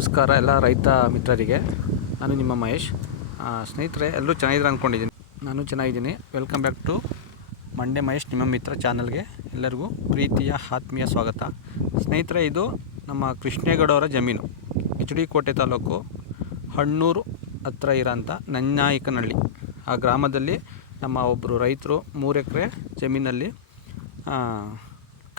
ನಮಸ್ಕಾರ ಎಲ್ಲ ರೈತ ಮಿತ್ರರಿಗೆ. ನಾನು ನಿಮ್ಮ ಮಹೇಶ್. ಸ್ನೇಹಿತರೆ, ಎಲ್ಲರೂ ಚೆನ್ನಾಗಿದ್ರೆ ಅಂದ್ಕೊಂಡಿದ್ದೀನಿ. ನಾನು ಚೆನ್ನಾಗಿದ್ದೀನಿ. Welcome back to Mandya Mahesh ನಿಮ್ಮ ಮಿತ್ರ ಚಾನಲ್ಗೆ ಎಲ್ಲರಿಗೂ ಪ್ರೀತಿಯ ಆತ್ಮೀಯ ಸ್ವಾಗತ. ಸ್ನೇಹಿತರೆ, ಇದು ನಮ್ಮ ಕೃಷ್ಣೇಗೌಡವರ ಜಮೀನು, ಎಚ್ ಡಿ ಕೋಟೆ ತಾಲೂಕು ಹಣ್ಣೂರು ಹತ್ರ ಇರೋಂಥ ನಂಜನಾಯಕನಹಳ್ಳಿ. ಆ ಗ್ರಾಮದಲ್ಲಿ ನಮ್ಮ ಒಬ್ಬರು ರೈತರು 3 ಎಕರೆ ಜಮೀನಲ್ಲಿ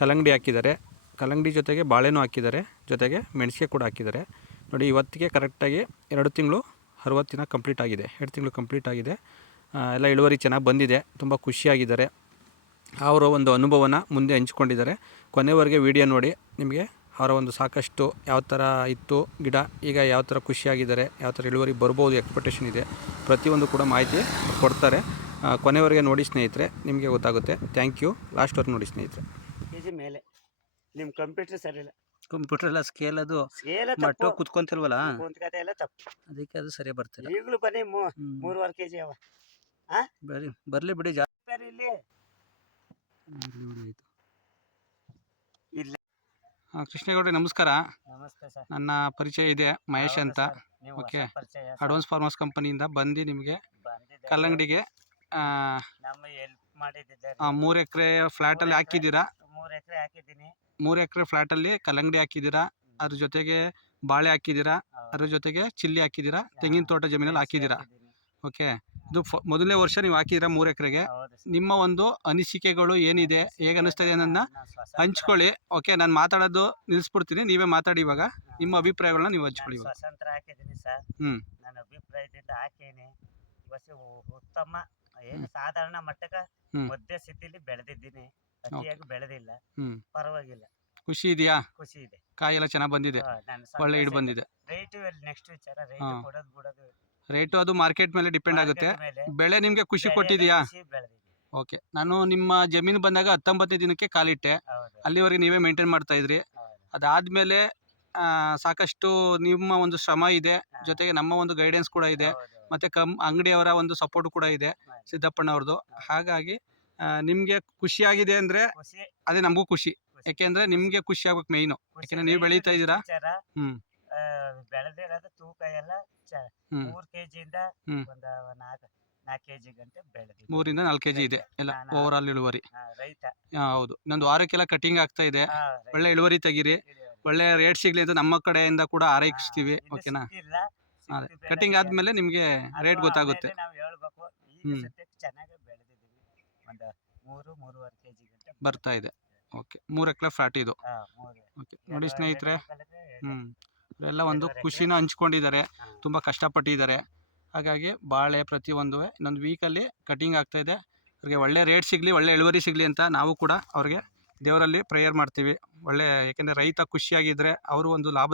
ಕಲ್ಲಂಗಡಿ ಹಾಕಿದ್ದಾರೆ. ಕಲ್ಲಂಗಡಿ ಜೊತೆಗೆ ಬಾಳೆನೂ ಹಾಕಿದ್ದಾರೆ, ಜೊತೆಗೆ ಮೆಣಸಿಗೆ ಕೂಡ ಹಾಕಿದ್ದಾರೆ. ನೋಡಿ, ಇವತ್ತಿಗೆ ಕರೆಕ್ಟಾಗಿ 2 ತಿಂಗಳು 60 ದಿನ ಕಂಪ್ಲೀಟ್ ಆಗಿದೆ. 2 ತಿಂಗಳು ಕಂಪ್ಲೀಟ್ ಆಗಿದೆ. ಎಲ್ಲ ಇಳುವರಿ ಚೆನ್ನಾಗಿ ಬಂದಿದೆ. ತುಂಬ ಖುಷಿಯಾಗಿದ್ದಾರೆ. ಅವರ ಒಂದು ಅನುಭವನ ಮುಂದೆ ಹಂಚ್ಕೊಂಡಿದ್ದಾರೆ. ಕೊನೆವರೆಗೆ ವಿಡಿಯೋ ನೋಡಿ. ನಿಮಗೆ ಅವರ ಒಂದು ಸಾಕಷ್ಟು ಯಾವ ಥರ ಇತ್ತು ಗಿಡ, ಈಗ ಯಾವ ಥರ ಖುಷಿಯಾಗಿದ್ದಾರೆ, ಯಾವ ಥರ ಇಳುವರಿ ಬರ್ಬೋದು, ಎಕ್ಸ್ಪೆಕ್ಟೇಷನ್ ಇದೆ, ಪ್ರತಿಯೊಂದು ಕೂಡ ಮಾಹಿತಿ ಕೊಡ್ತಾರೆ. ಕೊನೆವರೆಗೆ ನೋಡಿ ಸ್ನೇಹಿತರೆ, ನಿಮಗೆ ಗೊತ್ತಾಗುತ್ತೆ. Thank you. ಲಾಸ್ಟ್ವರೆಗೆ ನೋಡಿ ಸ್ನೇಹಿತರೆ. ಕೆಜಿ ಮೇಲೆ ನಿಮ್ಮ ಕಂಪ್ಯೂಟರ್ ಸರಿ ಇಲ್ಲ. ಕಂಪ್ಯೂಟರ್ ಎಲ್ಲ ಸ್ಕೇಲ್ ಅದು ಮಟ್ಟು ಕುತ್ಕೊಂತಿಲ್ವಲ್ಲ, ಕುಂತ್ಕತೆ ಎಲ್ಲ ತಪ್ಪು. ಅದಕ್ಕೆ ಅದು ಸರಿ ಬರ್ತಿಲ್ಲ. ಈಗಲೂ ಬನ್ನಿ 3.5 ಕೆಜಿ ಅವ. ಬರ್ಲಿ ಬಿಡಿ. ಜಾಸ್ತಿ ಇಲ್ಲಿ ಇಲ್ಲ. ಕೃಷ್ಣೇಗೌಡ್ರೆ, ನಮಸ್ಕಾರ. ನಮಸ್ತೆ ಸರ್. ನನ್ನ ಪರಿಚಯ ಇದೆ, ಮಹೇಶ್ ಅಂತ. ಓಕೆ, ಅಡ್ವಾನ್ಸ್ ಫಾರ್ಮರ್ಸ್ ಕಂಪನಿಯಿಂದ ಬಂದು ನಿಮಗೆ ಕಲ್ಲಂಗಡಿಗೆ ನಮ್ಮ ಹೆಲ್ಪ್ ಮಾಡಿದ್ದಾರೆ. 3 ಎಕರೆ ಫ್ಲಾಟಲ್ಲಿ ಹಾಕಿದ್ದೀರಾ. 3 ಎಕರೆ ಹಾಕಿದ್ದೀನಿ. 3 ಎಕರೆ ಫ್ಲಾಟಲ್ಲಿ ಕಲ್ಲಂಗಡಿ ಹಾಕಿದ್ದೀರಾ, ಅದ್ರ ಜೊತೆಗೆ ಬಾಳೆ ಹಾಕಿದ್ದೀರಾ, ಅದ್ರ ಜೊತೆಗೆ ಚಿಲ್ಲಿ ಹಾಕಿದ್ದೀರಾ, ತೆಂಗಿನ ತೋಟ ಜಮೀನಲ್ಲಿ ಹಾಕಿದ್ದೀರಾ. ಓಕೆ, ಇದು ಮೊದಲನೇ ವರ್ಷ ನೀವು ಹಾಕಿದ್ದೀರಾ 3 ಎಕರೆಗೆ. ನಿಮ್ಮ ಒಂದು ಅನಿಸಿಕೆಗಳು ಏನಿದೆ, ಹೇಗೆ ಅನ್ನಿಸ್ತದೆ ಅನ್ನೋದನ್ನ ಹಂಚ್ಕೊಳ್ಳಿ. ಓಕೆ, ನಾನು ಮಾತಾಡೋದು ನಿಲ್ಲಿಸ್ಬಿಡ್ತೀನಿ, ನೀವೇ ಮಾತಾಡಿ. ಇವಾಗ ನಿಮ್ಮ ಅಭಿಪ್ರಾಯಗಳನ್ನ ನೀವು ಹಂಚ್ಕೊಳ್ಳಿ. ಸ್ವತಂತ್ರ ಹಾಕಿದ್ದೀನಿ ಸರ್. ನನ್ನ ಅಭಿಪ್ರಾಯದಿಂದ ಹಾಕೇನಿ. ಉತ್ತಮ, ಏನು ಸಾಧಾರಣ ಮಟ್ಟಕ್ಕೆ ಮಧ್ಯ ಸ್ಥಿತಿಲಿ ಬೆಳೆದಿದ್ದೀನಿ. ಅತಿಯಾಗಿ ಬೆಳೆದಿಲ್ಲ, ಪರವಾಗಿಲ್ಲ. ಖುಷಿ ಇದೆಯಾ? ಖುಷಿ ಇದೆ. ಕಾಯಿ ಎಲ್ಲ ಚೆನ್ನಾಗಿ ಬಂದಿದೆ, ಒಳ್ಳೆ ಇಡು ಬಂದಿದೆ. ರೇಟು ನೆಕ್ಸ್ಟ್ ವಿಚಾರ, ರೇಟ್ ಕೊಡೋದು ಬಿಡೋದು. ರೇಟು ಅದು ಮಾರ್ಕೆಟ್ ಮೇಲೆ ಡಿಪೆಂಡ್ ಆಗುತ್ತೆ. ಬೆಳೆ ನಿಮಗೆ ಖುಷಿ ಕೊಟ್ಟಿದೆಯಾ? ಓಕೆ, ನಾನು ನಿಮ್ಮ ಜಮೀನು ಬಂದಾಗ 19ನೇ ದಿನಕ್ಕೆ ಕಾಲಿಟ್ಟೆ. ಅಲ್ಲಿವರೆಗೆ ನೀವೇ ಮೇಂಟೈನ್ ಮಾಡ್ತಾ ಇದ್ರಿ. ಅದಾದಮೇಲೆ ಸಾಕಷ್ಟು ನಿಮ್ಮ ಒಂದು ಶ್ರಮ ಇದೆ, ಜೊತೆಗೆ ನಮ್ಮ ಒಂದು ಗೈಡೆನ್ಸ್ ಕೂಡ ಇದೆ, ಮತ್ತು ಅಂಗಡಿಯವರ ಒಂದು ಸಪೋರ್ಟ್ ಕೂಡ ಇದೆ, ಸಿದ್ದಪ್ಪಣ್ಣವ್ರದ್ದು. ಹಾಗಾಗಿ ನಿಮಗೆ ಖುಷಿಯಾಗಿದೆ ಅಂದರೆ ಅದೇ ನಮಗೂ ಖುಷಿ. ಯಾಕೆಂದರೆ ನಿಮಗೆ ಖುಷಿ ಆಗ್ಬೇಕು ಮೇಯ್ನು. ಯಾಕೆಂದರೆ ನೀವು ಬೆಳೀತಾ ಇದ್ದೀರಾ. ಬೆಳೆದಿರೋದು ತೂಕ ಎಲ್ಲ 3 ಕೆಜಿಯಿಂದ ಒಂದು 4 ಕೆಜಿ ಗಂಟೆ ಬೆಳೆದಿದೆ. 3 ರಿಂದ 4 ಕೆಜಿ ಇದೆ ಎಲ್ಲ ಓವರ್ ಆಲ್ ಇಳುವರಿ. ರೈತ ಹೌದು, ಇನ್ನೊಂದು ವಾರಕ್ಕೆಲ್ಲ ಕಟಿಂಗ್ ಆಗ್ತಾ ಇದೆ. ಒಳ್ಳೆ ಇಳುವರಿ ತೆಗೀರಿ, ಒಳ್ಳೆ ರೇಟ್ ಸಿಗ್ಲಿ ಅಂತ ನಮ್ಮ ಕಡೆಯಿಂದ ಕೂಡ ಹಾರೈಸ್ತೀವಿ. ಓಕೆನಾ? ಕಟಿಂಗ್ ಆದ್ಮೇಲೆ ನಿಮಗೆ ರೇಟ್ ಗೊತ್ತಾಗುತ್ತೆ. ಚೆನ್ನಾಗಿ ಬೆಳೆದಿದ್ದೀವಿ. ಒಂದು 3-3.5 ಕೆಜಿ ಗಂಟೆ ಬರ್ತಾ ಇದೆ. ಓಕೆ, 3 ಎಕರೆ ಫ್ಲಾಟ್ ಇದು. ಓಕೆ, ನೋಡಿ ಸ್ನೇಹಿತರೆ, ಎಲ್ಲ ಒಂದು ಖುಷಿನ ಹಂಚ್ಕೊಂಡಿದ್ದಾರೆ, ತುಂಬ ಕಷ್ಟಪಟ್ಟಿದ್ದಾರೆ. ಹಾಗಾಗಿ ಬಾಳೆ ಪ್ರತಿಯೊಂದು ಇನ್ನೊಂದು ವೀಕಲ್ಲಿ ಕಟಿಂಗ್ ಆಗ್ತಾ ಇದೆ. ಅವ್ರಿಗೆ ಒಳ್ಳೆ ರೇಟ್ ಸಿಗಲಿ, ಒಳ್ಳೆ ಇಳುವರಿ ಸಿಗಲಿ ಅಂತ ನಾವು ಕೂಡ ಅವ್ರಿಗೆ ದೇವರಲ್ಲಿ ಪ್ರೇಯರ್ ಮಾಡ್ತೀವಿ. ಒಳ್ಳೆ, ಯಾಕೆಂದರೆ ರೈತ ಖುಷಿಯಾಗಿದ್ದರೆ ಅವರು ಒಂದು ಲಾಭ